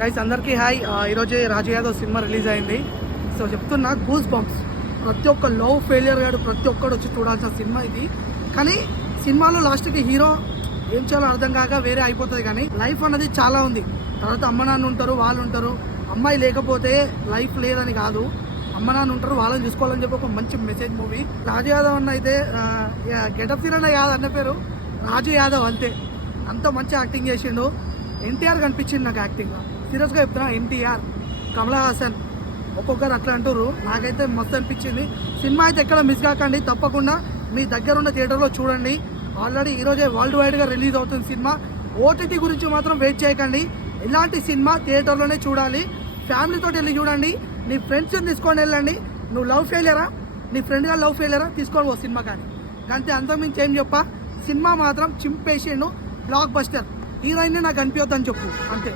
Guys అందరికీ hi. ఈరోజే రాజు Yadav cinema release అయింది. సో చెప్తున్నా గూస్ బంప్స్. ప్రతి ఒక్క లవ్ ఫెయిలియర్ గాడు ప్రతి ఒక్కడు వచ్చి చూడాల్సిన సినిమా ఇది. కానీ సినిమాలో లాస్ట్కి హీరో ఏం చేయాలో అర్థం కాక వేరే అయిపోతుంది. కానీ లైఫ్ అన్నది చాలా ఉంది. తర్వాత అమ్మ నాన్న ఉంటారు, వాళ్ళు ఉంటారు. అమ్మాయి లేకపోతే లైఫ్ లేదని కాదు, అమ్మ నాన్న ఉంటారు, వాళ్ళని చూసుకోవాలని చెప్పి ఒక మంచి మెసేజ్ మూవీ. రాజు యాదవ్ అన్న అయితే గెటప్ సీన్ అన్న కాదు, అన్న పేరు రాజు యాదవ్ అంతే. అంత మంచి యాక్టింగ్ చేసిండు. ఎన్టీఆర్ కనిపించింది నాకు యాక్టింగ్. సీరియస్గా చెప్తున్నా, ఎన్టీఆర్, కమల్ హాసన్ ఒక్కొక్కరు అట్లా అంటారు. నాకైతే మస్తు అనిపించింది. సినిమా అయితే ఎక్కడ మిస్ కాకండి, తప్పకుండా మీ దగ్గర ఉన్న థియేటర్లో చూడండి. ఆల్రెడీ ఈరోజే వరల్డ్ వైడ్గా రిలీజ్ అవుతుంది సినిమా. ఓటీటీ గురించి మాత్రం వెయిట్ చేయకండి. ఇలాంటి సినిమా థియేటర్లోనే చూడాలి. ఫ్యామిలీతో వెళ్ళి చూడండి. నీ ఫ్రెండ్స్ని తీసుకొని వెళ్ళండి. నువ్వు లవ్ ఫెయిలియరా, నీ ఫ్రెండ్గా లవ్ ఫెయిలియరా, తీసుకొని పో సినిమా. కానీ అంతే, అంతకుమించి ఏం చెప్పా. సినిమా మాత్రం చింపేసిండు, బ్లాక్ బస్టర్. హీరోయిన్ నాకు అనిపించొద్దని చెప్పు అంతే.